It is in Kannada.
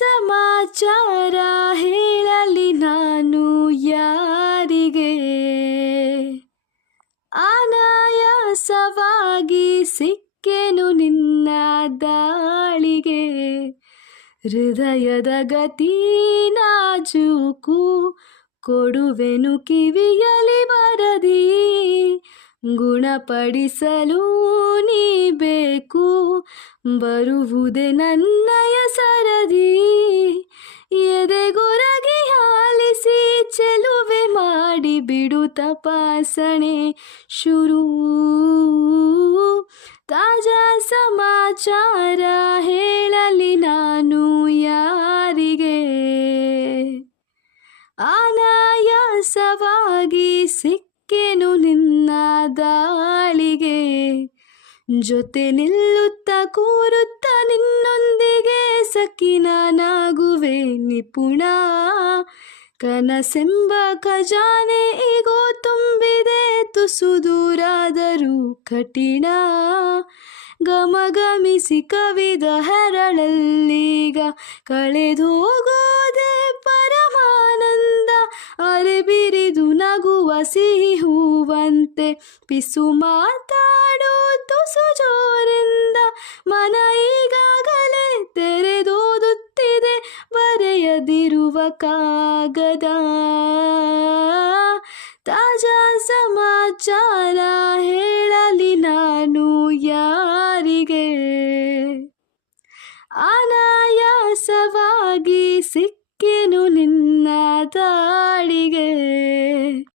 ಸಮಾಚಾರ ಹೇಳಲಿ ನಾನು ಯಾರಿಗೆ, ಅನಾಯಾಸವಾಗಿ ಸಿಕ್ಕೆನು ನಿನ್ನ ದಾಳಿಗೆ. ಹೃದಯದ ಗತಿ ನಾಜೂಕು ಕೊಡುವೆನು ಕಿವಿಯಲಿ ವರದಿ, ಗುಣಪಡಿಸಲು ನೀ ಬೇಕು ಬರುವುದೇ ನನ್ನಯ ಸರದಿ. ಎದೆಗೊರಗಿ ಆಲಿಸಿ ಚೆಲುವೆ ಮಾಡಿ ಬಿಡು ತಪಾಸಣೆ ಶುರು. ತಾಜಾ ಸಮಾಚಾರ ಹೇಳಲಿ ನಾನು ಯಾರಿಗೆ, ಅನಾಯಾಸವಾಗಿ ಸಿಕ್ಕೆನು ನಿನ್ನ ದಾಳಿಗೆ. ಜೊತೆ ನಿಲ್ಲುತ್ತ ಕೂರುತ್ತ ನಿನ್ನೊಂದಿಗೆ ಸಖಿ ನಾನಾಗುವೆ ನಿಪುಣ. ಕನಸೆಂಬ ಖಜಾನೆ ಈಗೋ ತುಂಬಿದೆ ತುಸು ದೂರಾದರೂ ಕಠಿಣ. ಗಮಗಮಿಸಿ ಕವಿದ ಹೆರಳಲ್ಲೀಗ ಕಳೆದೋಗೋದೆ ಪರಮಾನಂದ. ಅರೆಬಿರಿದು ನಗುವ ಸಿಹಿ ಹೂವಂತೆ ಪಿಸು ಮಾತಾಡೋ ತುಸು ಜೋರಿಂದ. ಮನ ಈಗಾಗಲೇ ತೆರೆದೋದುತ್ತಿದೆ ಬರೆಯದಿರುವ ಕಾಗದ.